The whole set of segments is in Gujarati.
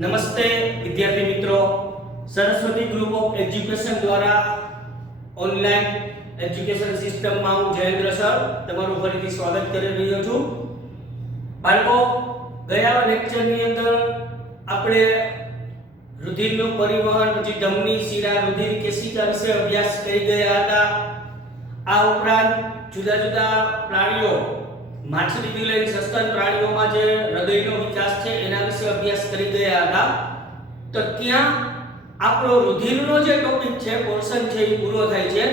નમસ્તે વિદ્યાર્થી મિત્રો, સરસ્વતી ગ્રુપ ઓફ એજ્યુકેશન દ્વારા ઓનલાઈન એજ્યુકેશન સિસ્ટમમાં હું જયેન્દ્ર સર તમારું ફરીથી સ્વાગત કરી રહ્યો છું. બાળકો, ગયા લેક્ચરની અંદર આપણે રુધિરનું પરિવહન, પછી ધમની, શિરા, રુધિર, કેશિકા વિશે અભ્યાસ કરી ગયા હતા. આ ઉપરાંત જુદા જુદા પ્રાણીઓ, માછલીથી લઈને સસ્તન પ્રાણીઓમાં જે હૃદયનો વિકાસ છે એના વિશે અભ્યાસ કરી ગયા હતા. તો ત્યાં આપણો રુધિરનો જે ટોપિક છે, પોર્શન છે, એ પૂરો થાય છે.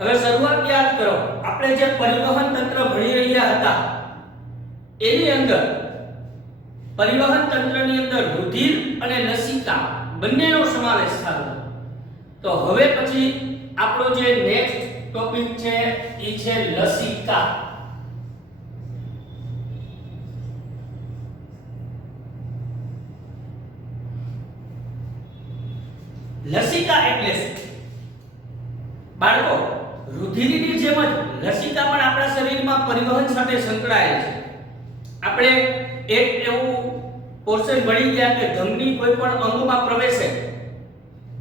હવે શરૂઆત યાદ કરો, આપણે જે પરિવહન તંત્ર ભણી રહ્યા હતા એની અંદર પરિવહન તંત્રની અંદર રુધિર અને લસિકા બંનેનો સમાવેશ થતો. તો હવે પછી આપણો જે નેક્સ્ટ ટોપિક છે એ છે લસિકા. લસિકા એટલે બાળકો, રુધિરની જેમ જ લસિકા પણ આપણા શરીરમાં પરિવહન સાથે સંકળાયેલ છે. આપણે એક એવું પોર્શન ભણી ગયા કે ધમની કોઈ પણ અંગમાં પ્રવેશે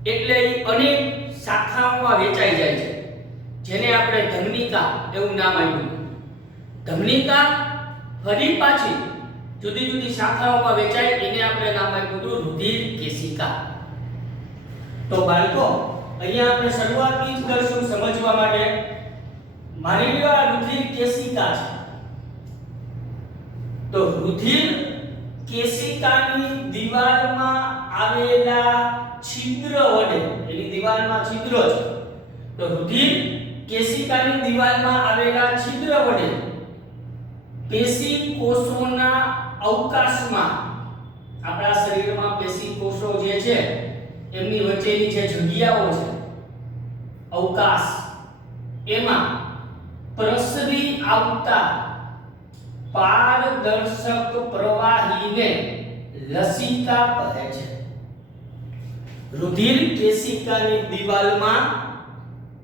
એટલે એ અનેક શાખાઓમાં વેચાઈ જાય છે, જેને આપણે ધમનિકા એવું નામ આપ્યું. ધમનિકા ફરી પાછી જુદી જુદી શાખાઓમાં વેચાય, એને આપણે નામ આપ્યું હતું રુધિર કેશિકા. તો બાળકો, અહીંયા આપણે શરૂઆતથી જ કરશું સમજવા માટે. માની લો આ રુધિર કેશિકા છે. તો રુધિર કેશિકાની દિવાલમાં આવેલા છિદ્ર વડે, એની દિવાલમાં છિદ્ર છે, તો રુધિર કેશિકાની દિવાલમાં આવેલા છિદ્ર વડે પેશી કોષોના અવકાશમાં, આપણા શરીરમાં પેશી કોષો જે છે એમની વચ્ચેની જે જગ્યાઓ છે, અવકાશ, એમાં પ્રસરી આવતા પારદર્શક પ્રવાહીને લસિકા કહે છે. રુધિર કેશિકાની દિવાલમાં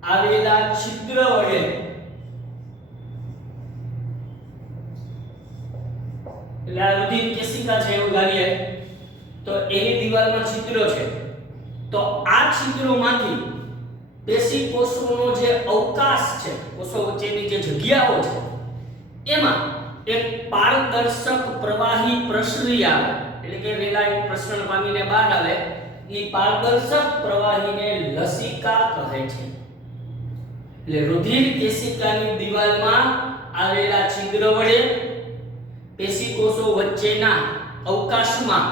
આવેલા છિદ્ર વડે એટલે આ રુધિર કેશિકા છે એવું ધારીએ તો એની દિવાલમાં છિદ્ર છે. તો આ છિદ્રોમાંથી પેશી કોષોનો જે અવકાશ છે, કોષો વચ્ચેની જે જગ્યાઓ છે, એમાં એક પારદર્શક પ્રવાહી પ્રસરી આવે, એટલે કે રેલાઈ પ્રસરણ પામીને બહાર આવે. એ પારદર્શક પ્રવાહીને લસિકા કહે છે. એટલે રુધિર કેશિકાની દિવાલમાં આવેલા છિદ્ર વડે પેશી કોષો વચ્ચેના અવકાશમાં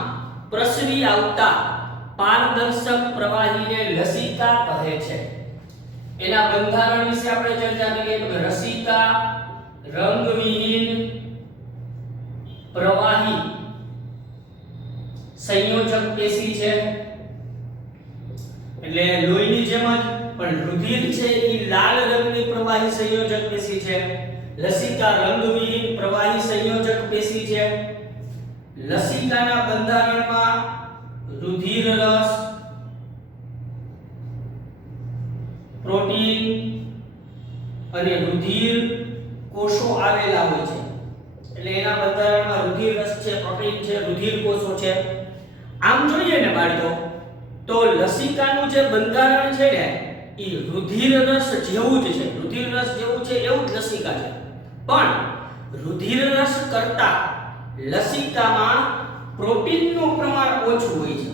પ્રસરી આવતા પારદર્શક પ્રવાહીને લસિકા કહે છે. એના બંધારણ વિશે આપણે ચર્ચા કરીએ તો રસિકા રંગવિહીન પ્રવાહી સંયોજક પેશી છે. એટલે લોહીની જેમ જ પણ રુધિર છે એ લાલ રંગની પ્રવાહી સંયોજક પેશી છે. લસિકા રંગવિહીન પ્રવાહી સંયોજક પેશી છે. લસિકાના બંધારણમાં રુધિર રસ, પ્રોટીન અને રુધિર કોષો આવેલા હોય છે. એટલે એના બંધારણમાં રુધિર રસ છે, પ્રોટીન છે, રુધિર કોષો છે. આમ જોઈએ ને બાળકો, તો લસિકાનું જે બંધારણ છે ને એ રુધિર રસ જેવું જ છે. રુધિર રસ જેવું છે એવું જ લસિકા છે. પણ રુધિર રસ કરતા લસિકામાં પ્રોટીનનું પ્રમાણ ઓછું હોય છે.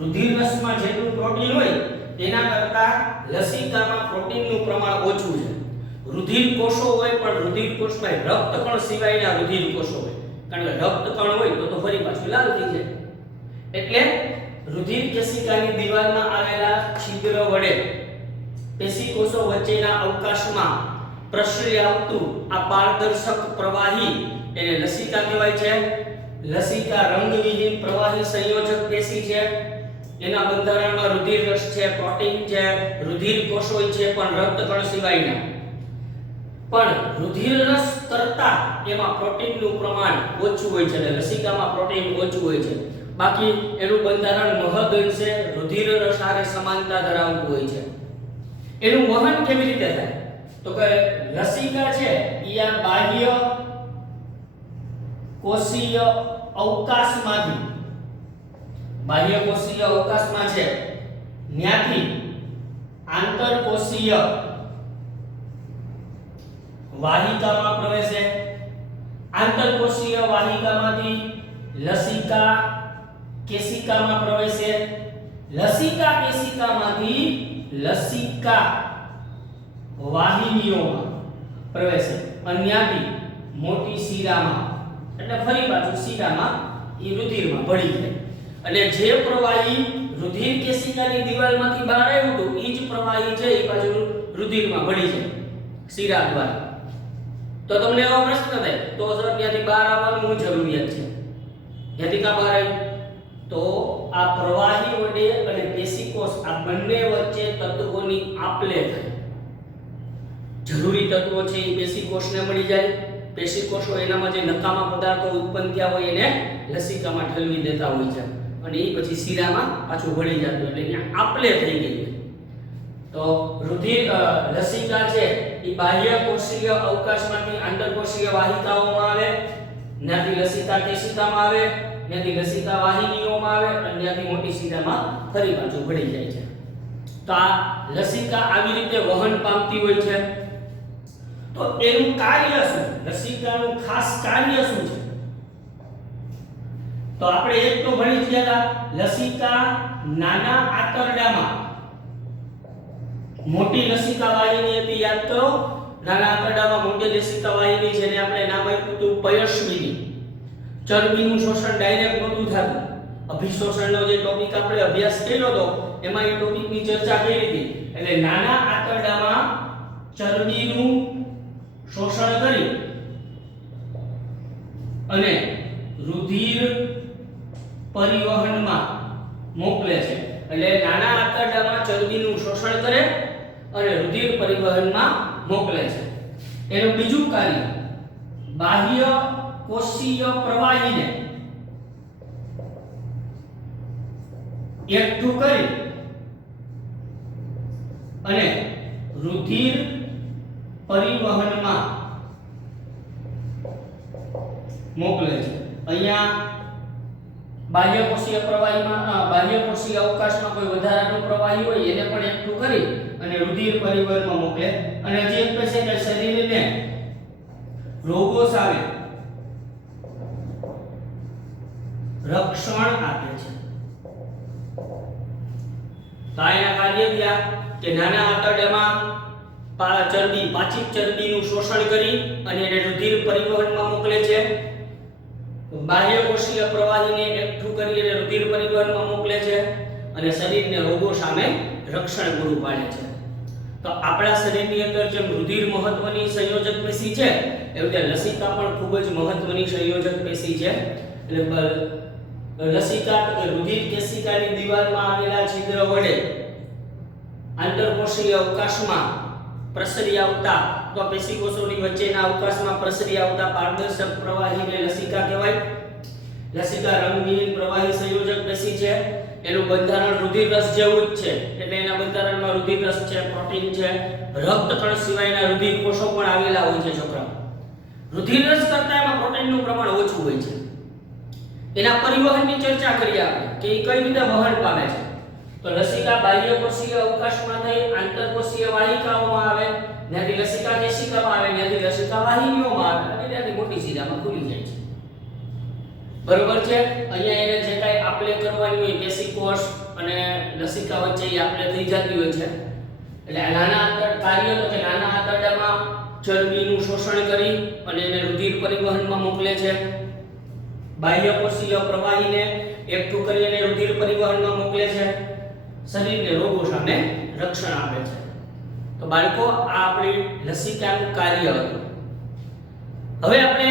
રુધિર રસમાં જેટલું પ્રોટીન હોય તેના કરતા લસિકામાં પ્રોટીનનું પ્રમાણ ઓછું છે. રુધિર કોષો હોય પણ રુધિર કોષમાં રક્તકણ સિવાયના રુધિર કોષો હોય. કારણ કે રક્તકણ હોય તો ફરી પાછું લાલ થઈ જાય. એટલે રુધિર કેશિકાની દિવાલમાં આવેલા છિદ્ર વડે પેશી કોષો વચ્ચેના અવકાશમાં પ્રસરી આવતું આ પારદર્શક પ્રવાહી એને લસિકા કહેવાય છે. લસિકા રંગવિહીન પ્રવાહી સંયોજક પેશી છે. એના બંધારણમાં રુધિર રસ છે, પ્રોટીન છે, રુધિર કોષો છે પણ રક્તકણ સિવાયના. પણ રુધિર રસ કરતા એમાં પ્રોટીનનું પ્રમાણ ઓછું હોય છે, એટલે લસિકામાં પ્રોટીન ઓછું હોય છે. બાકી એનું બંધારણ મહદઅંશે રુધિર રસ હારે સમાનતા ધરાવતું હોય છે. એનું વહન કેવી રીતે થાય? તો કે લસિકા છે ઈ આ બાહ્ય કોષીય અવકાશમાં છે ન્યાથી આંતરકોષીય વાહિકામાં પ્રવેશે. આંતરકોષીય વાહિકામાંથી લસિકા કેશિકામાં પ્રવેશે. લસિકા કેશિકામાંથી લસિકા વાહિનીઓમાં પ્રવેશે અને ત્યાંથી મોટી શિરામાં એટલે ફરી પાછું શિરામાં એ રુધિરમાં ભળી જાય. અને જે પ્રવાહી રુધિર કેશિકાની દિવાલમાંથી બહાર આવ્યું હતું એ જ પ્રવાહી છે એ પાછું રુધિરમાં ભળી જાય શિરા દ્વારા. તો તમને એવો પ્રશ્ન થાય તો સર ત્યાંથી બહાર આવવાનું જરૂરિયાત છે? ત્યાંથી કા બહાર આવ્યું? તો આ પ્રવાહી વડે અને પેશીકોષ આ બંને વચ્ચે તત્વોની આપલે થાય. જરૂરી તત્વો છે એ પેશીકોષને મળી જાય. પેશીકોષો એનામાં જે નકામા પદાર્થો ઉત્પન્ન થયા હોય એને લસિકામાં ઠલવી દેતા હોય છે અને એ પછી શિરામાં પાછું ભળી જતું એટલે અહીંયા આપલે થઈ ગઈ છે. તો રુધિર લસિકા છે એ બાહ્ય કોષીય અવકાશમાંથી આંતરકોષીય વાહિકાઓમાં આવે, ત્યાંથી લસિકા કેશિકામાં આવે, ત્યાંથી લસિકા વાહિનીઓમાં આવે અને ત્યાંથી મોટી શિરામાં ફરી પાછું ભળી જાય છે. તો આ લસિકા આવી રીતે વહન પામતી હોય છે. તો એનું કાર્ય શું? લસિકાનું ખાસ કાર્ય શું છે? તો આપણે એક તો ભણી ગયા હતા લસિકા નાના આંતરડામાં મોટી લસિકા વાહિની હતી. યાદ કરો, નાના આંતરડામાં મોટી લસિકા વાહિની જેને આપણે નામ આપ્યું હતું પયસ્વિની. ચરબીનું શોષણ ડાયરેક્ટ નહોતું થતું. અભિશોષણનો જે ટોપિક આપણે અભ્યાસ કર્યો હતો એમાં એ ટોપિકની ચર્ચા કરી હતી. એટલે નાના આંતરડામાં ચરબીનું શોષણ કરી અને રુધિર પરિવહનમાં મોકલે છે. એટલે નાના આંતરડામાં ચરબીનું શોષણ કરે અને રુધિર પરિવહનમાં મોકલે છે. એનું બીજું કાર્ય બાહ્ય કોષીય પ્રવાહીને એકઠું કરી અને રુધિર પરિવહનમાં મોકલે છે. અહીંયા બાહ્યકોષીય પ્રવાહીમાં બાહ્યકોષીય અવકાશમાં કોઈ વધારાનું પ્રવાહી હોય એને પણ એકઠું કરી અને રુધિર પરિવહનમાં મોકલે. અને હજી એક છે કે શરીરને રોગો સામે રક્ષણ આપે છે. તો એના કાર્ય થયા કે નાના આંતરડામાં ચરબી પાચિત ચરબીનું શોષણ કરી અને એને રુધિર પરિવહનમાં મોકલે છે. બાહ્યકોષીય પ્રવાહીને એકઠું કરી અને રુધિર પરિવહનમાં મોકલે છે અને શરીરને રોગો સામે રક્ષણ પૂરું પાડે છે. તો આપણા શરીરની અંદર જેમ રુધિર મહત્વની સંયોજક પેશી છે એવી રીતે લસિકા પણ ખૂબ જ મહત્વની સંયોજક પેશી છે. એટલે લસિકા કે રુધિર કેશિકાની દિવાલમાં આવેલા છિદ્ર વડે આંતરકોષીય અવકાશમાં પ્રસરી આવતા તો પેશીકોષોની વચ્ચેના અવકાશમાં પ્રસરી આવતા પારદર્શક પ્રવાહીને લસિકા કહેવાય. લસિકા રંગહીન પ્રવાહી સંયોજક પેશી છે. એનું બંધારણ રુધિર રસ જેવું જ છે. એટલે એના બંધારણમાં રુધિર રસ છે, પ્રોટીન છે, રક્તકણ સિવાયના રુધિર કોષો પણ આવેલા હોય છે. છોકરાઓ, રુધિર રસ કરતાં એમાં પ્રોટીનનું પ્રમાણ ઓછું હોય છે. એના પરિવહનની ચર્ચા કરીએ આપણે કે એ કઈ રીતે વહન પામે છે. તો લસિકા બાહ્યકોષીય અવકાશમાં થઈ આંતરકોષીય વાહિકાઓમાં આવે, ત્યાંથી લસિકા કેશિકામાં આવે, ત્યાંથી લસિકા વાહિનીઓમાં આવે અને ત્યાંથી મોટી શિરામાં ખુલી જાય છે. બરોબર છે? અહીંયા એને જે કાંઈ આપલે કરવાની હોય પેશીકોષ અને લસિકા વચ્ચે એ આપલે થઈ જતી હોય છે. એટલે નાના કાર્ય તો કે નાના આંતરડામાં ચરબીનું શોષણ કરી અને એને રુધિર પરિવહનમાં મોકલે છે. બાહ્યકોષીય પ્રવાહીને એકઠું કરી અને રુધિર પરિવહનમાં મોકલે છે. શરીરને રોગો સામે રક્ષણ આપે છે. તો બાળકો આ આપણી લસિકાનું કાર્ય હતું. હવે આપણે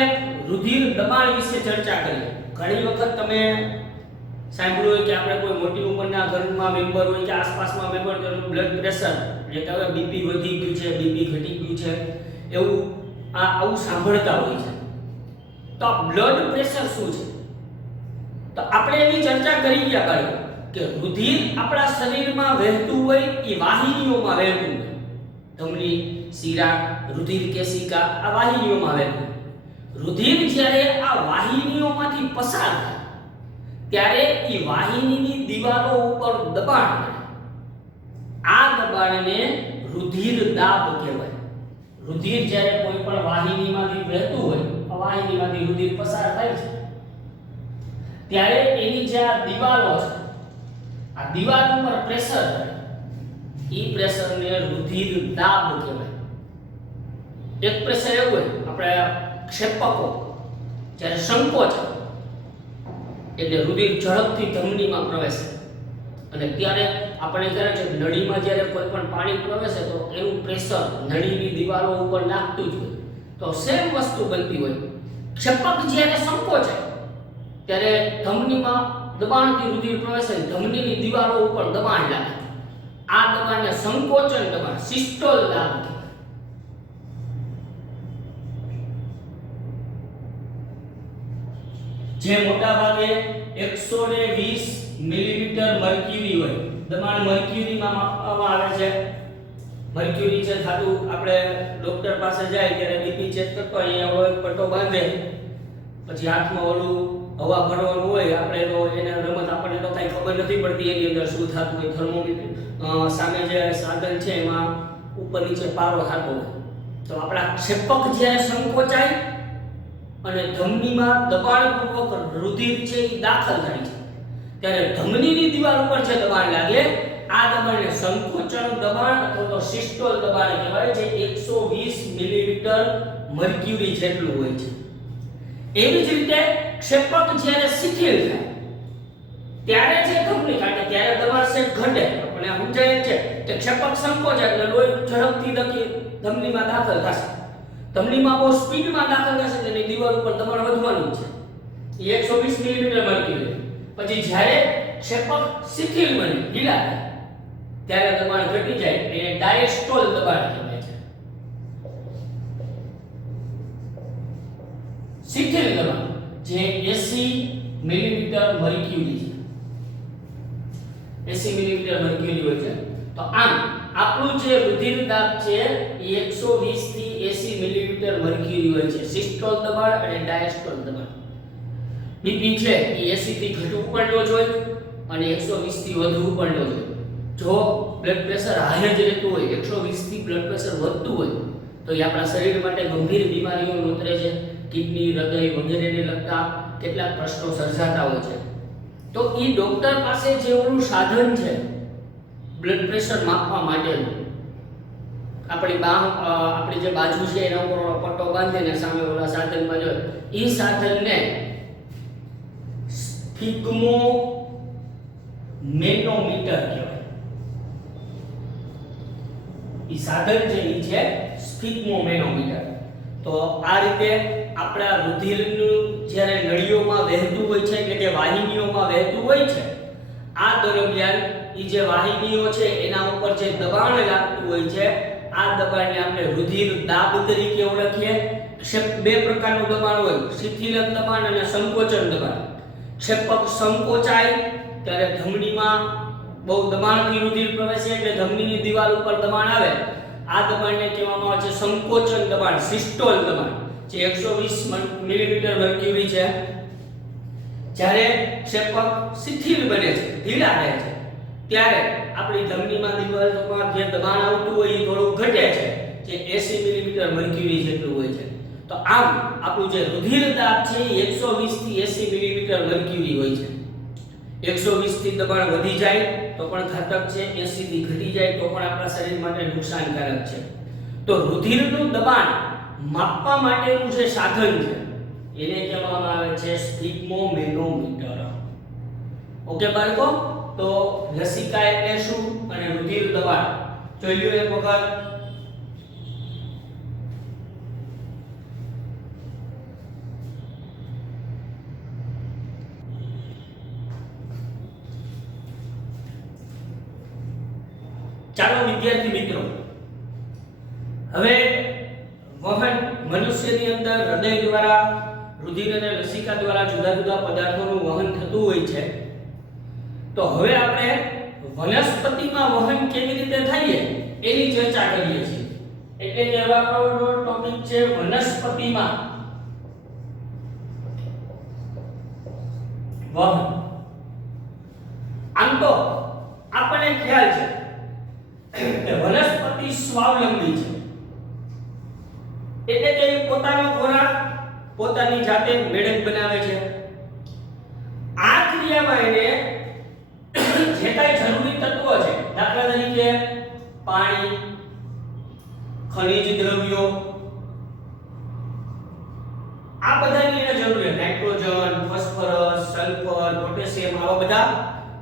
રુધિર દબાણ વિશે ચર્ચા કરીએ. ઘણી વખત તમે સાંભળ્યું હોય કે આપણે કોઈ મોટી ઉંમરના ઘરમાં મેમ્બર હોય કે આસપાસમાં મેમ્બર તેનું બ્લડ પ્રેશર એટલે કે હવે બીપી વધી ગયું છે, બીપી ઘટી ગયું છે, એવું આવું સાંભળતા હોય છે. તો બ્લડ પ્રેશર શું છે? તો આપણે એની ચર્ચા કરી ગયા બાળકો કે રુધિર આપણા શરીરમાં વહેતું હોય એ વાહિનીઓમાં વહેતું હોય. ધમની, શિરા, રુધિર કેશિકા આ વાહિનીઓમાં આવેલું. રુધિર જ્યારે આ વાહિનીઓમાંથી પસાર થાય ત્યારે એ વાહિનીની દિવાલો ઉપર દબાણ કરે. આ દબાણને રુધિર દાબ કહેવાય. રુધિર જ્યારે કોઈ પણ વાહિનીમાંથી વહેતું હોય, આ વાહિનીમાંથી રુધિર પસાર થાય છે ત્યારે એની જે આ દિવાલો છે, આ દિવાલ ઉપર પ્રેશર થાય, એ પ્રેશરને રુધિર દાબ કહેવાય. એક પ્રેશર એવું હોય, આપણે ક્ષેપકો જ્યારે સંકોચન એટલે રુધિર ઝડપથી ધમનીમાં પ્રવેશે અને ત્યારે આપણે કહે છે નળીમાં જ્યારે કોઈ પણ પાણી પ્રવેશે તો એનું પ્રેશર નળીની દિવાલો ઉપર લાગતું જ હોય. તો સેમ વસ્તુ બનતી હોય. ક્ષેપક જ્યારે સંકોચે ત્યારે ધમનીમાં દબાણથી રુધિર પ્રવેશે, ધમનીની દિવાલો ઉપર દબાણ લાગે. આ દબાણને સંકોચન દબાણ, સિસ્ટોલ દાબ કહેવાય. જે મોટા ભાગે 120 મિલીમીટર મર્ક્યુરી હોય, દબાણ મર્ક્યુરીમાં માપવામાં આવે છે. મર્ક્યુરી છે થાતું આપણે ડોક્ટર પાસે જાય ત્યારે બીપી ચેક કરતો અહીંયા હોય પટ્ટો બાંધે, પછી હાથમાં ઓલું હવા ભરવાનું હોય. આપણે તો એને રમત આપણને તો કાંઈ ખબર નથી પડતી એની અંદર શું થતું હોય. થર્મોમીટર સામે જે સાધન છે એમાં ઉપર નીચે પારો થતો હોય. તો આપણા ક્ષેપક જ્યારે સંકોચાય અને ધમનીમાં દબાણપૂર્વક રુધિર છે એ દાખલ થાય છે ત્યારે ધમનીની દિવાલ ઉપર જે દબાણ લાગે આ દબાણને સંકોચન દબાણ અથવા તો સિસ્ટોલ દબાણ કહેવાય, જે 120 મિલીમીટર મર્ક્યુરી જેટલું હોય છે. એવી જ રીતે ક્ષેપક જ્યારે શિથિલ થાય ત્યારે જે ધમની કાઢે ત્યારે દબાણ સેટ ઘટે. આપણે સમજાય છે કે ક્ષેપક સંકોચાય એટલે લોહી ઝડપથી ધમનીમાં દાખલ થશે. ધમનીમાં બહુ સ્પીડમાં દાખલ થશે તેની દિવાલ ઉપર દબાણ વધવાનું છે. એ 120 મિલીમીટર મર્ક્યુરી. પછી જ્યારે ક્ષેપક શિથિલ બને, ઢીલા થાય ત્યારે દબાણ ઘટી જાય એને ડાયસ્ટોલ દબાણ કહેવાય છે. શિથિલ દબાણ જે 80 મિલીમીટર મર્ક્યુરી છે, 80 મિલીમીટર મર્ક્યુરી હોય છે. તો આમ આપણું જે રુધિર દાબ છે એ 120 થી 80 મિલીમીટર મર્ક્યુરી હોય છે. સિસ્ટોલ દબાણ અને ડાયસ્ટોલ દબાણ. બીપી છે એ 80 થી ઘટવું પણ ન જોઈએ અને 120 થી વધવું પણ ન જોઈએ. જો બ્લડ પ્રેશર હાઈ જ રહેતું હોય, 120 થી બ્લડ પ્રેશર વધતું હોય તો એ આપણા શરીર માટે ગંભીર બીમારીઓ નોતરે છે. કિડની, હૃદય વગેરેને લગતા કેટલાક પ્રશ્નો સર્જાતા હોય છે. તો એ ડોક્ટર પાસે જે ઓલું સાધન છે બ્લડ પ્રેશર માપવા માટેનું, આપણી જે બાજુ છે એના ઉપર પટ્ટો બાંધીને સામે ઓલા સાધનમાં જો એ સાધનને સ્ફિગ્મોમેનોમીટર કહેવાય. એ સાધન છે એ છે સ્ફિગ્મોમેનોમીટર. તો આ રીતે આપણા રુધિરનું જ્યારે નળીઓમાં વહેતું હોય છે એટલે કે વાહિનીઓમાં વહેતું હોય છે, આ દરમિયાન એ જે વાહિનીઓ છે એના ઉપર જે દબાણ લાગતું હોય છે આ દબાણને આપણે રુધિર દાબ તરીકે ઓળખીએ. બે પ્રકારનું દબાણ હોય, શિથિલન દબાણ અને સંકોચન દબાણ. ક્ષેપક સંકોચાય ત્યારે ધમનીમાં બહુ દબાણથી રુધિર પ્રવેશે એટલે ધમનીની દિવાલ ઉપર દબાણ આવે. આ દબાણને કહેવામાં આવે છે સંકોચન દબાણ, સિસ્ટોલ દબાણ, જે 120 મિલીમીટર મર્ક્યુરી છે. જ્યારે ક્ષેપક શિથિલ બને છે, ઢીલા રહે છે, ત્યારે આપણી ધમનીમાં દિવાલમાં જે દબાણ આવતું હોય એ થોડું ઘટે છે, જે 80 મિલીમીટર મર્ક્યુરી જેટલું હોય છે. તો આમ આપણું જે રુધિર દાબ છે એ 120 થી 80 મિલીમીટર મર્ક્યુરી હોય છે. 120 થી દબાણ વધી જાય તો પણ ઘાતક છે, 80 થી ઘટી જાય તો પણ આપણા શરીર માટે નુકસાનકારક છે. તો રુધિરનું દબાણ માપવા માટેનું જે સાધન છે એને કહેવામાં આવે છે સ્ફિગ્મોમેનોમીટર. ઓકે બાળકો, તો લસિકા એટલે શું અને રુધિર દબાણ જોઈ લ્યો એક વખત. ચાલો વિદ્યાર્થી મિત્રો, હવે વહન મનુષ્યની અંદર હૃદય દ્વારા, રુધિર અને લસિકા દ્વારા જુદા જુદા પદાર્થોનું વહન થતું હોય છે. તો હવે આપણે વનસ્પતિમાં વહન કેવી રીતે થાય એની ચર્ચા કરીએ છીએ. એટલે કે હવે આપણો ટોપિક છે વનસ્પતિમાં વહન. આમ તો આપણને ખ્યાલ છે કે વનસ્પતિ સ્વાવલંબી છે, એટલે કે પોતાનો ખોરાક પોતાની જાતે મેળે બનાવે છે. આ ક્રિયામાં એને જે કાંઈ જરૂરી તત્વો છે, દાખલા તરીકે પાણી, ખનિજ દ્રવ્યો, આ બધાની એને જરૂર છે. નાઇટ્રોજન, ફોસ્ફરસ, સલ્ફર, પોટેશિયમ, આવા બધા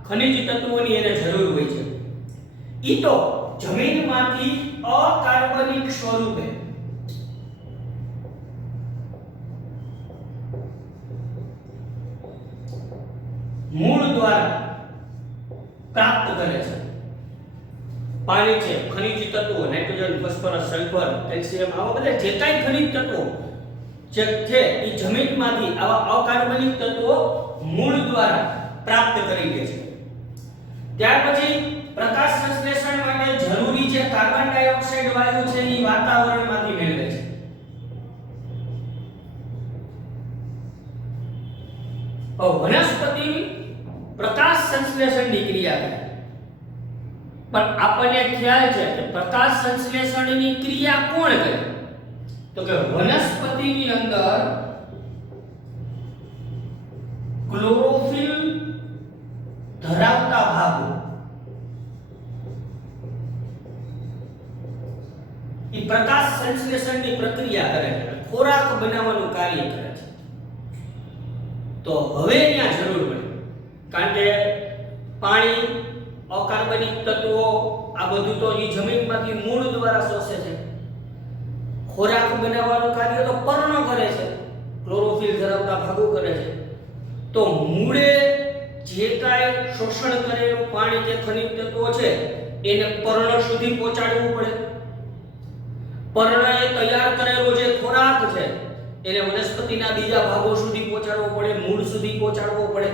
ખનિજ તત્વોની એને જરૂર હોય છે. ઈ તો જમીનમાંથી અકાર્બનિક સ્વરૂપે મૂળ દ્વારા પ્રાપ્ત કરે છે. પાણી છે, ખનિજ તત્વો, નાઇટ્રોજન, ફોસ્ફરસ, સલ્ફર, કેલ્શિયમ, આવા બધા જે કાંઈ ખનિજ તત્વો જે છે એ જમીનમાંથી આવા અકાર્બનિક તત્વો મૂળ દ્વારા પ્રાપ્ત કરી લે છે. ત્યાર પછી પ્રકાશ સંશ્લેષણ માટે જરૂરી જે કાર્બન ડાયોક્સાઇડ વાયુ છે એ વાતાવરણમાંથી મેળવે છે. વનસ્પતિ પ્રકાશ સંશ્લેષણની ક્રિયા કરે, પણ આપણને ખ્યાલ છે કે પ્રકાશ સંશ્લેષણની ક્રિયા કોણ કરે? તો કે વનસ્પતિની અંદર ક્લોરોફિલ ધરાવતા ભાગો એ પ્રકાશ સંશ્લેષણની પ્રક્રિયા કરે છે, ખોરાક બનાવવાનું કાર્ય કરે છે. તો હવે અહીંયા જરૂર પડે, કારણ કે પાણી, અકાર્બનિક તત્વો, આ બધું તો એ જમીનમાંથી મૂળ દ્વારા શોષે છે. ખોરાક બનાવવાનું કાર્ય તો પર્ણ કરે છે, ક્લોરોફિલ ધરાવતા ભાગો કરે છે. તો મૂળે જે કાંઈ શોષણ કરેલું પાણી કે ખનિજ તત્વો છે એને પર્ણ સુધી પહોંચાડવું પડે. પર્ણએ તૈયાર કરેલો જે ખોરાક છે એને વનસ્પતિના બીજા ભાગો સુધી પહોંચાડવો પડે, મૂળ સુધી પહોંચાડવો પડે.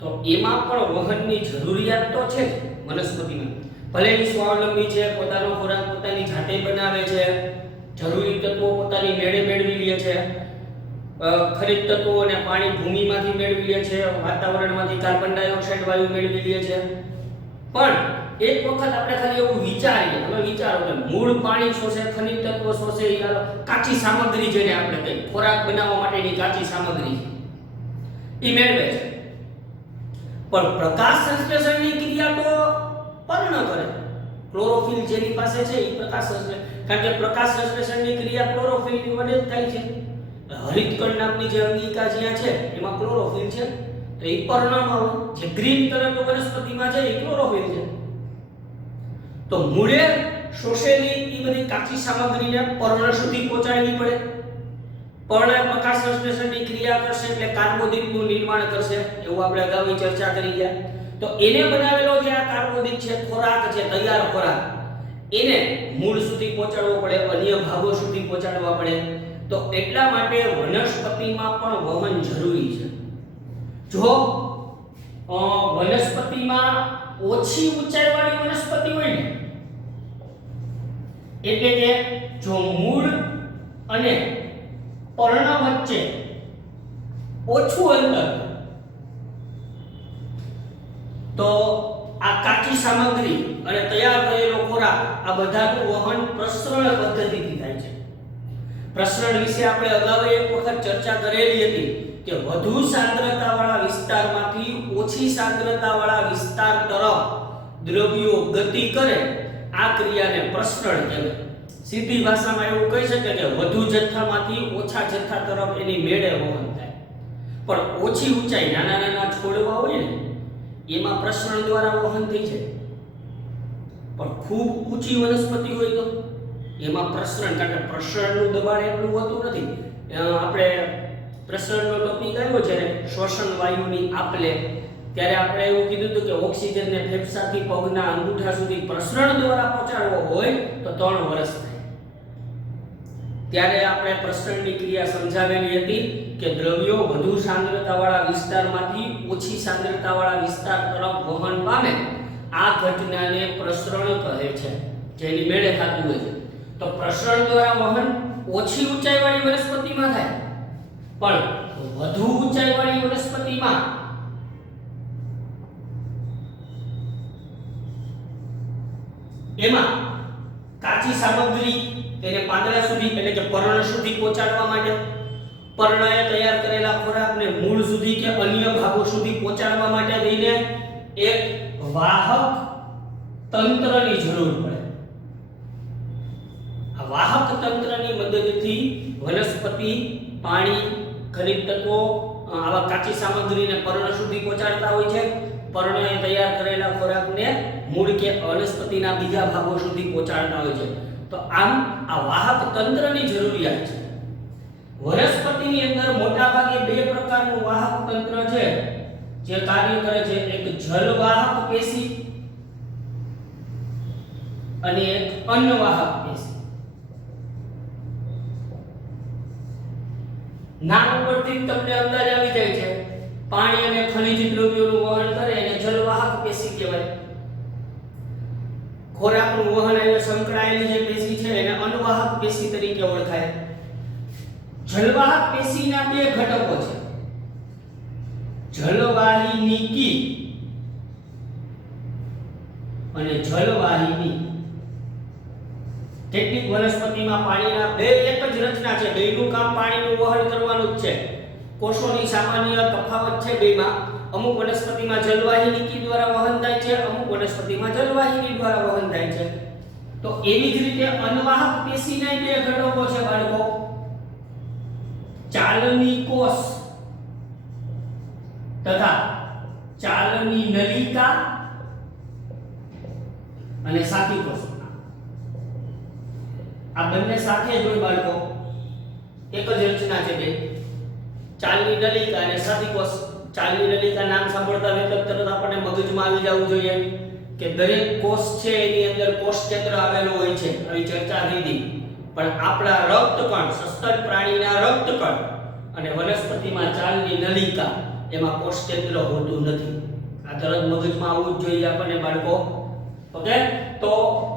તો એમાં પણ વહનની જરૂરિયાત તો છે વનસ્પતિમાં. ભલે એ સ્વાવલંબી છે, પોતાનો ખોરાક પોતાની જાતે બનાવે છે, જરૂરી તત્વો પોતાની મેળે મેળવી લે છે, ખનિજ તત્વો અને પાણી ભૂમિમાંથી મેળવી લે છે, વાતાવરણમાંથી કાર્બન ડાયોક્સાઇડ વાયુ મેળવી લે છે. પણ એક વખત આપણે ખાલી એવું વિચારીએ, તમે વિચારો કે મૂળ પાણી શોષે, ખનિજ તત્વો શોષે, કાચી સામગ્રી જેને આપણે કહીએ, ખોરાક બનાવવા માટેની કાચી સામગ્રી એ મેળવે છે. પણ પ્રકાશ સંશ્લેષણની ક્રિયા તો પર્ણ કરે. ક્લોરોફિલ જેની પાસે છે એ પ્રકાશ સંશ્લેષણ, કારણ કે પ્રકાશ સંશ્લેષણની ક્રિયા ક્લોરોફિલની વડે જ થાય છે. હરિતકણ નામની જે અંગિકા જ્યાં છે એમાં ક્લોરોફિલ છે, તો એ પર્ણમાં જે ગ્રીન કલરનો વનસ્પતિમાં છે એ ક્લોરોફિલ છે. તો મૂળે શોષેલી એ બધી કાચી સામગ્રીને પર્ણ સુધી પહોંચાડવી પડે. પર્ણ પ્રકાશ સંશ્લેષણની ક્રિયા કરશે એટલે કાર્બોદિતનું નિર્માણ કરશે, એવું આપણે અગાઉ ચર્ચા કરી ગયા. તો એને બનાવેલો જે આ કાર્બોદિત છે, ખોરાક છે, તૈયાર ખોરાક, એને મૂળ સુધી પહોંચાડવો પડે, અન્ય ભાગો સુધી પહોંચાડવા પડે. તો એટલા માટે વનસ્પતિમાં પણ વહન જરૂરી છે. જો વનસ્પતિમાં ઓછી ઊંચાઈવાળી વનસ્પતિ હોય ને, એટલે કે જો મૂળ અને પર્ણ વચ્ચે ઓછું અંતર, તો આ કાચી સામગ્રી અને તૈયાર થયેલો ખોરાક આ બધાનું વહન પ્રસરણ પદ્ધતિથી થાય છે. પ્રસરણ વિશે આપણે અગાઉ એક વખત ચર્ચા કરેલી હતી કે વધુ સાંદ્રતાવાળા વિસ્તારમાંથી ઓછી સાંદ્રતાવાળા વિસ્તાર તરફ દ્રવ્યો ગતિ કરે, આ ક્રિયાને પ્રસરણ કહેવાય. સીધી ભાષામાં એવું કહી શકે કે વધુ જથ્થામાંથી ઓછા જથ્થા તરફ એની મેળે વહન થાય. પણ ઓછી ઊંચાઈ, નાના નાના છોડવા હોય ને એમાં પ્રસરણ દ્વારા વહન થઈ જાય. પણ ખૂબ ઊંચી વનસ્પતિ હોય તો એમાં પ્રસરણ, કારણ કે પ્રસરણનું દબાણ એટલું હોતું નથી. આપણે પ્રસરણનો ટોપિક આવ્યો છે શ્વસન વાયુની આપલે, ત્યારે આપણે એવું કીધું હતું કે ઓક્સિજનને ફેફસાથી પગના અંગૂઠા સુધી પ્રસરણ દ્વારા પહોંચાડવો હોય તો 3 વર્ષ થાય. ત્યારે આપણે પ્રસરણની ક્રિયા સમજાવેલી હતી કે દ્રવ્યો વધુ સાંદ્રતાવાળા વિસ્તારમાંથી ઓછી સાંદ્રતાવાળા વિસ્તાર તરફ વહન પામે, આ ઘટનાને પ્રસરણ કહે છે, જેની મેળે થતું હોય છે. તો પ્રસરણ દ્વારા વહન ઓછી ઊંચાઈવાળી વનસ્પતિમાં થાય, પણ વધુ ઊંચાઈવાળી વનસ્પતિમાં એમાં કાચી સામગ્રી એને પાંદડા સુધી એટલે કે પર્ણ સુધી પહોંચાડવા માટે, પર્ણએ તૈયાર કરેલા ખોરાકને મૂળ સુધી કે અન્ય ભાગો સુધી પહોંચાડવા માટે થઈને એક વાહક તંત્રની જરૂર પડે. આ વાહક તંત્રની મદદથી વનસ્પતિ પાણી, ખનિજ તત્વો, આવા કાચી સામગ્રીને પર્ણ સુધી પહોંચાડતા હોય છે. પર્ણએ તૈયાર કરેલા ખોરાકને મૂળ કે વનસ્પતિના બીજા ભાગો સુધી પહોંચાડતા હોય છે. તો આમ આ વાહક તંત્રની જરૂરિયાત છે. વનસ્પતિની અંદર મોટા ભાગે બે પ્રકારનું વાહક તંત્ર છે જે કાર્ય કરે છે. એક જલવાહક પેશી અને એક અન્નવાહક પેશી. નામ ઉપરથી તમને અંદાજ આવી જાય છે. પાણી અને ખનિજ દ્રવ્યોનું વહન કરે એને જલવાહક પેશી કહેવાય. ખોરાકનું વહન એટલે સંકળાયેલી જે પેશી છે એને અન્નવાહક પેશી તરીકે ઓળખાય. જલવાહક પેશીના બે ઘટકો છે, જલવાહિનીકી અને જલવાહિની. કેટલીક વનસ્પતિમાં પાણીના બે એક જ રચના છે, બેયનું કામ પાણીનું વહન કરવાનું જ છે. કોષોની સામાન્ય તફાવત છે બેમાં. અમુક વનસ્પતિમાં જલવાહિનીકી દ્વારા વહન થાય છે, અમુક વનસ્પતિમાં જલવાહિની દ્વારા વહન થાય છે. તો એવી જ રીતે અન્નવાહક પેશીના બે ઘટકો છે બાળકો, ચાલની કોષ તથા ચાલની નલિકા અને સાથી કોષ. આ બંને સાથે જ હોય બાળકો, એક જ રચના છે બે, ચાલની નલિકા અને સાથી કોષ. ચાલની નલિકા નામ સાંભળતા વેત તરત આપણને મગજમાં આવી જવું જોઈએ કે દરેક કોષ છે એની અંદર કોષ કેન્દ્ર આવેલું હોય છે. આવી ચર્ચા થઈ હતી. પણ આપણા રક્તકણ, સસ્તન પ્રાણીના રક્તકણ અને વનસ્પતિમાં ચાલની નલિકા એમાં કોષ કેન્દ્ર હોતું નથી. આ તરત મગજમાં આવવું જ જોઈએ આપણને બાળકો. ઓકે, તો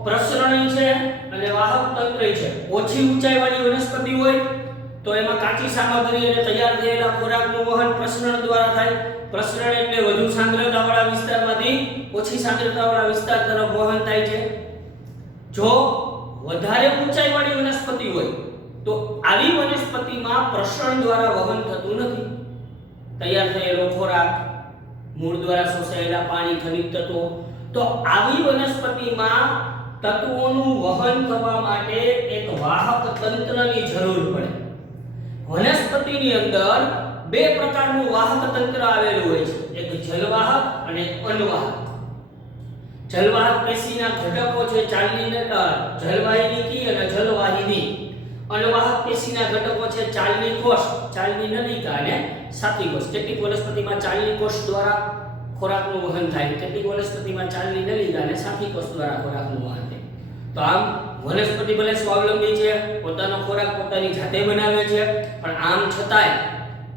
પ્રસરણી છે અને વાહક તંત્ર છે. ઓછી ઊંચાઈવાળી વનસ્પતિ હોય તો એમાં કાચી સામગ્રી અને તૈયાર થયેલા ખોરાકનું વહન પ્રસરણ દ્વારા થાય. પ્રસરણ એટલે વધુ સાંદ્રતાવાળા વિસ્તારમાંથી ઓછી સાંદ્રતાવાળા વિસ્તાર તરફ વહન થાય છે. જો વધારે ઊંચાઈવાળી વનસ્પતિ હોય તો આવી વનસ્પતિમાં પ્રસરણ દ્વારા વહન થતું નથી. તૈયાર થયેલો ખોરાક, મૂળ દ્વારા શોષાયેલા પાણી, ખનિજ તત્વો, તો આવી વનસ્પતિમાં તત્વોનું વહન થવા માટે એક વાહક તંત્રની જરૂર પડે. વનસ્પતિની અંદર બે પ્રકારનું વાહક તંત્ર આવેલું હોય છે, એક જલવાહક અને એક અન્નવાહક. જલવાહક પેશીના ઘટકો છે ચાલની જલવાહિનીકી અને જલવાહિની. અન્નવાહક પેશીના ઘટકો છે ચાલની કોષ, ચાલની નલિકા અને સાથી કોષ. કેટલીક વનસ્પતિમાં ચાલની કોષ દ્વારા ખોરાકનું વહન થાય, કેટલીક વનસ્પતિમાં ચાલની નલિકા અને સાથી કોષ દ્વારા ખોરાકનું વહન થાય. તો આમ વનસ્પતિ ભલે સ્વાવલંબી છે, પોતાનો ખોરાક પોતાની જાતે બનાવે છે, પણ આમ છતાંય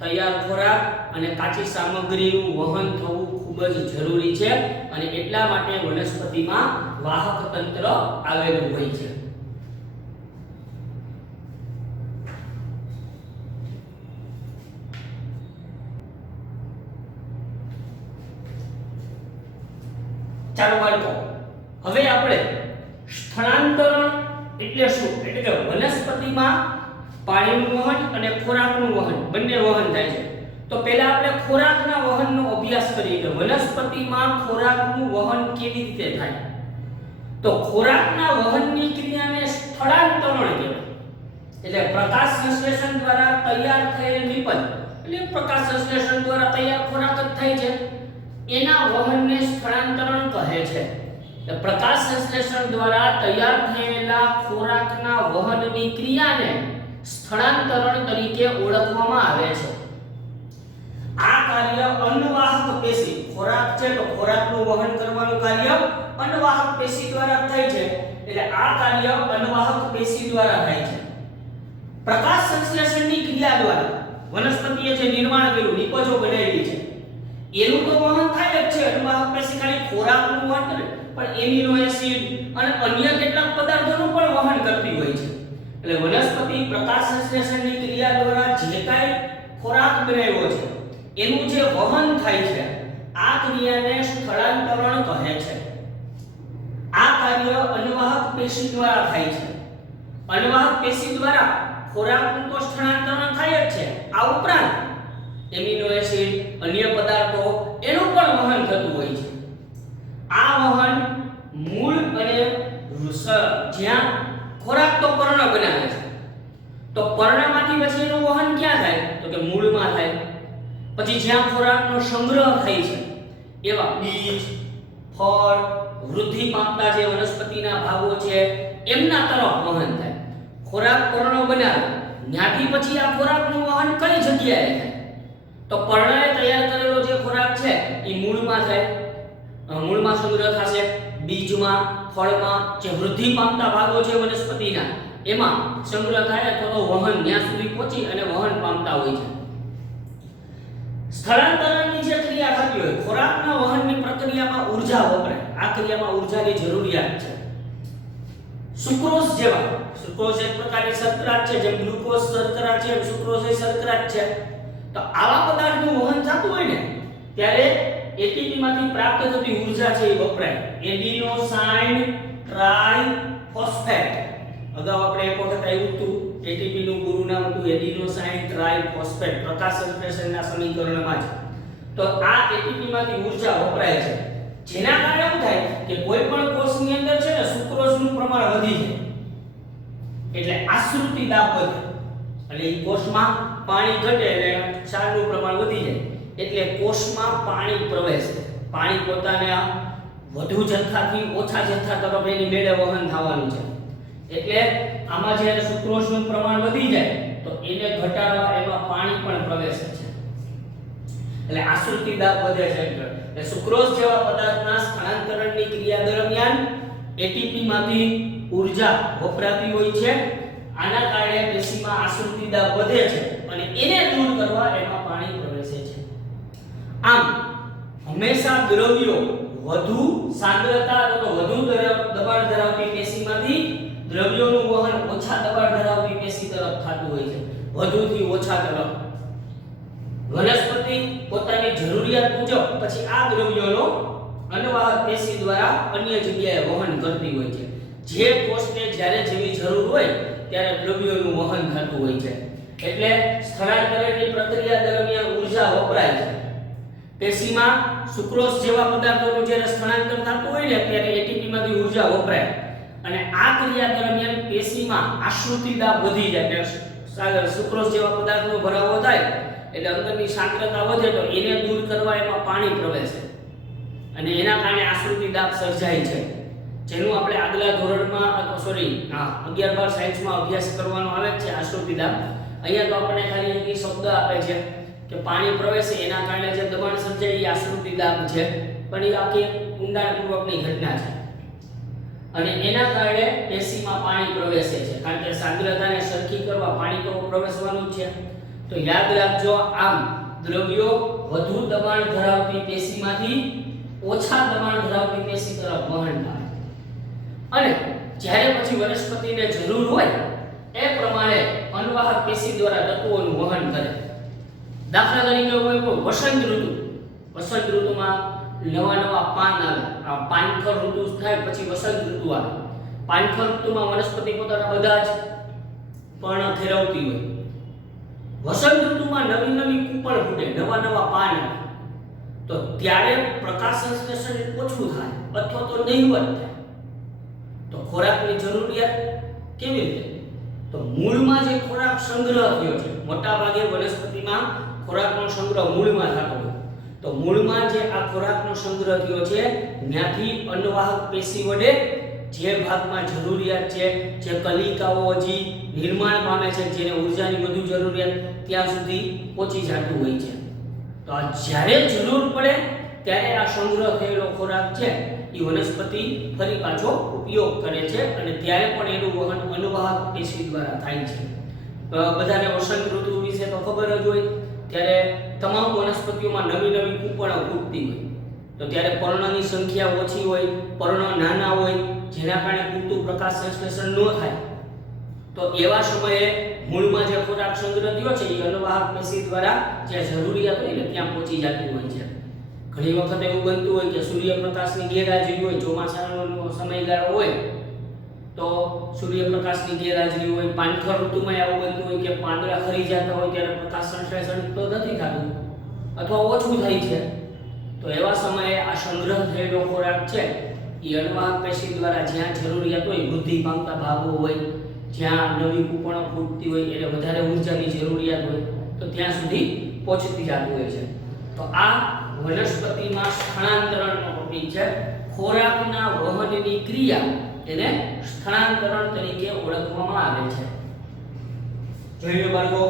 તૈયાર ખોરાક અને કાચી સામગ્રીનું વહન થવું ખૂબ જ જરૂરી છે અને એટલા માટે વનસ્પતિમાં વાહક તંત્ર આવેલું હોય છે. ચાલો બાળકો, હવે આપણે સ્થળાંતરણ એટલે શું, એટલે કે વનસ્પતિમાં પાણીનું વહન અને ખોરાકનું વહન બંને વહન થાય છે. તો પહેલા આપણે ખોરાકના વહનનો અભ્યાસ કરીએ કે વનસ્પતિમાં ખોરાકનું વહન કેવી રીતે થાય. તો ખોરાકના વહનની ક્રિયાને સ્થળાંતરણ કહેવાય. એટલે પ્રકાશ સંશ્લેષણ દ્વારા તૈયાર થયેલ નિપજ, એટલે પ્રકાશ સંશ્લેષણ દ્વારા તૈયાર ખોરાક જ થાય છે, એના વહનને સ્થળાંતરણ કહે છે. પ્રકાશ સંશ્લેષણ દ્વારા તૈયાર થયેલા ખોરાકના વહનની ક્રિયાને સ્થળાંતરણ તરીકે ઓળખવામાં આવે છે. આ કાર્ય અન્નવાહક પેશી, ખોરાક છે તો ખોરાકનું વહન કરવાનું કાર્ય અન્નવાહક પેશી દ્વારા થાય છે. એટલે આ કાર્ય અન્નવાહક પેશી દ્વારા થાય છે. પ્રકાશ સંશ્લેષણની ક્રિયા દ્વારા વનસ્પતિએ જે નિર્માણ કર્યું, નિપજો બનાવી છે, એનું તો વહન થાય જ છે. અન્નવાહક પેશી ખાલી ખોરાકનું વહન કરે, પણ એમિનો એસિડ અને અન્ય કેટલાક પદાર્થોનું પણ વહન કરતી હોય છે. એટલે વનસ્પતિ પ્રકાશ સંશ્લેષણની ક્રિયા દ્વારા જે કાંઈ ખોરાક બનાવ્યો છે એનું જે વહન થાય છે આ ક્રિયાને સ્થળાંતરણ કહે છે. આ કાર્ય અન્નવાહક પેશી દ્વારા થાય છે. અન્નવાહક પેશી દ્વારા ખોરાકનું તો સ્થળાંતરણ થાય જ છે, આ ઉપરાંત એમિનો એસિડ અન્ય પદાર્થો એનું પણ વહન થતું હોય છે. આ વહન મૂળ અને જ્યાં ખોરાક તો પર્ણ બનાવે છે, તો પર્ણમાંથી પછી એનું વહન ક્યાં થાય તો કે મૂળમાં થાય. પછી જ્યાં ખોરાકનો સંગ્રહ થાય છે એવા બીજ, ફળ, વૃદ્ધિ પામતા જે વનસ્પતિના ભાગો છે એમના તરફ વહન થાય. ખોરાક પર્ણ બનાવે, ત્યાંથી પછી આ ખોરાકનું વહન કઈ જગ્યાએ થાય તો પર્ણએ તૈયાર કરેલો જે ખોરાક છે એ મૂળમાં થાય, મૂળમાં સંગ્રહ થશે, બીજમાં, ફળમાં, જે વૃદ્ધિ પામતા ભાગો છે વનસ્પતિના એમાં સંગ્રહ થાય અથવા તો વહન ત્યાં સુધી પહોંચી અને વહન પામતા હોય છે. સ્થળાંતરણની જે ક્રિયા થતી હોય, ખોરાકના વહનની પ્રક્રિયામાં ઊર્જા વપરાય. આ ક્રિયામાં ઊર્જાની જરૂરિયાત છે. સુક્રોઝ જેવા, સુક્રોઝ એક પ્રકારની શર્કરા છે, જેમ ગ્લુકોઝ શર્કરા છે, સુક્રોઝ એ શર્કરા છે. તો આવા પદાર્થનું વહન થતું હોય ને ત્યારે એટીપી માંથી પ્રાપ્ત થતી ઊર્જા છે એ વપરાય. એડિનોસાઇન ટ્રાઇફોસ્ફેટ, અગાઉ આપણે એક વખત આવ્યું હતું, એટીપી નું પૂરું નામ હતું એડિનોસાઇન ટ્રાઇફોસ્ફેટ, પ્રકાશ સંશ્લેષણના સમીકરણમાં જ. તો આ એટીપી માંથી ઊર્જા વપરાય છે, જેના કારણે શું થાય કે કોઈ પણ કોષની અંદર છે ને સુક્રોઝનું પ્રમાણ વધી જાય, એટલે આશ્રુતિ દાબ વધે, એટલે એ કોષમાં પાણી ઘટે એટલે ક્ષારનું પ્રમાણ વધી જાય, એટલે કોષમાં પાણી પ્રવેશે. પાણી પોતાને વધુ જથ્થાથી ઓછા જથ્થા તરફ એની મેળે વહન થવાનું છે. એટલે આમાં જ્યારે સુક્રોઝનું પ્રમાણ વધી જાય તો એને ઘટાડવા એમાં પાણી પણ પ્રવેશે છે, એટલે આશ્રુતિ દાબ વધે છે. એટલે સુક્રોઝ જેવા પદાર્થના સ્થળાંતરણની ક્રિયા દરમિયાન એટીપી માંથી ઊર્જા વપરાતી હોય છે. આના કારણે પેશીમાં આશ્રુતિ દાબ વધે છે અને એને દૂર કરવા એમાં પાણી પ્રવેશે છે. આમ હંમેશા દ્રવ્યો વધુ સાંદ્રતા અથવા વધુ દબાણ ધરાવતી પેશીમાંથી દ્રવ્યોનું વહન ઓછા દબાણ ધરાવતી પેશી તરફ થતું હોય છે, વધુથી ઓછા તરફ. વનસ્પતિ પોતાની જરૂરિયાત મુજબ પછી આ દ્રવ્યોનો અન્નવાહક પેશી દ્વારા અન્ય જગ્યાએ વહન કરતી હોય છે. જે કોષને જ્યારે જેવી જરૂર હોય ત્યારે દ્રવ્યોનું વહન થતું હોય છે. એટલે સ્થળાંતરણની પ્રક્રિયા દરમિયાન ઊર્જા વપરાય છે. પેશીમાં સુક્રોઝ જેવા પદાર્થોનું જ્યારે સ્થળાંતર થતું હોય ને ત્યારે એટીપી માંથી ઊર્જા વપરાય અને આ ક્રિયા દરમિયાન પેશીમાં આશ્રુતિ દાબ વધી જાય. સુક્રોઝ જેવા પદાર્થનો ભરાવો થાય એટલે અંદરની સાંદ્રતા વધે તો એને દૂર કરવા એમાં પાણી પ્રવેશે અને એના કારણે આશ્રુતિ દાબ સર્જાય છે, જેનું આપણે આગલા ધોરણમાં 11-12 સાયન્સમાં અભ્યાસ કરવાનો આવે છે. આશ્રુતિ દાબ અહીંયા તો આપણને ખાલી એક શબ્દ આપે છે કે પાણી પ્રવેશે એના કારણે જે દબાણ સર્જાય એ આશ્રુતિ દાબ છે, પણ એ આખી ઊંડાણપૂર્વકની ઘટના છે અને એના કારણે પેશીમાં પાણી પ્રવેશે છે, કારણ કે સાંદ્રતાને સરખી કરવા પાણી તો પ્રવેશવાનું જ છે. તો યાદ રાખજો, આમ દ્રવ્યો વધુ દબાણ ધરાવતી પેશીમાંથી ઓછા દબાણ ધરાવતી પેશી તરફ વહન થાય અને જ્યારે પછી વનસ્પતિને જરૂર હોય એ પ્રમાણે અન્નવાહક પેશી દ્વારા તત્વોનું વહન કરે. દાખલા તરીકે વસંત ઋતુમાં નવા પાન આવે, આ પાનખર ઋતુ થાય પછી વસંત ઋતુ આવે. પાનખર ઋતુમાં વનસ્પતિ પોતાના બધા જ પર્ણ ફેરવતી હોય. વસંત ઋતુમાં નવી કૂપળ ફૂટે, નવા પાન આવે, તો ત્યારે પ્રકાશ સંશ્લેષણ ઓછું થાય અથવા તો નહીવત થાય. તો ખોરાકની જરૂરિયાત કેવી રીતે? તો મૂળમાં જે ખોરાક સંગ્રહ થયો છે, મોટા ભાગે વનસ્પતિમાં ખોરાકનો સંગ્રહ મૂળમાં થતો હોય, તો મૂળમાં જે આ ખોરાકનો સંગ્રહ થયો છે ત્યાંથી અન્નવાહક પેશી વડે જે ભાગમાં જરૂરિયાત છે, જે કલિકાઓ હજી નિર્માણ પામે છે, જેને ઊર્જાની વધુ જરૂરિયાત ત્યાં સુધી પહોંચી જતું હોય છે. તો જ્યારે જરૂર પડે ત્યારે આ સંગ્રહ થયેલો ખોરાક છે એ વનસ્પતિ ફરી પાછો ઉપયોગ કરે છે અને ત્યારે પણ એનું વહન અન્નવાહક પેશી દ્વારા થાય છે. બધાને વસંત ઋતુ વિશે તો ખબર જ હોય, ત્યારે તમામ વનસ્પતિઓમાં નવી કૂપળો ફૂટતી હોય તો ત્યારે પર્ણની સંખ્યા ઓછી હોય, પર્ણ નાના હોય, જેના કારણે પૂરતું પ્રકાશ સંશ્લેષણ ન થાય, તો એવા સમયે મૂળમાં જે ખોરાક સંગ્રહ થયો છે એ અન્નવાહક પેશી દ્વારા જે જરૂરિયાત હોય ને ત્યાં પહોંચી જતી હોય છે. ઘણી વખત એવું બનતું હોય કે સૂર્યપ્રકાશની ગેરહાજરી હોય, ચોમાસાનો સમયગાળો હોય તો સૂર્યપ્રકાશની ગેરહાજરી હોય, પાનખર ઋતુમાં એવું બનતું હોય કે પાંદડા ખરી જતા હોય ત્યારે પ્રકાશ સંશ્લેષણ તો નથી થતું અથવા ઓછું થાય છે. તો એવા સમયે આ સંગ્રહ થયેલો ખોરાક છે એ અન્નવાહક પેશી દ્વારા જ્યાં જરૂરિયાત હોય, વૃદ્ધિ પામતા ભાગો હોય, જ્યાં નવી કૂપણો ફૂટતી હોય, એટલે વધારે ઊર્જાની જરૂરિયાત હોય, તો ત્યાં સુધી પહોંચતી જતું હોય છે. તો આ વનસ્પતિમાં સ્થાનાંતરણનો ટોપિક છે. ખોરાકના વહનની ક્રિયા એને સ્થાનાંતરણ તરીકે ઓળખવામાં આવે છે. જોઈ લો બાળકો,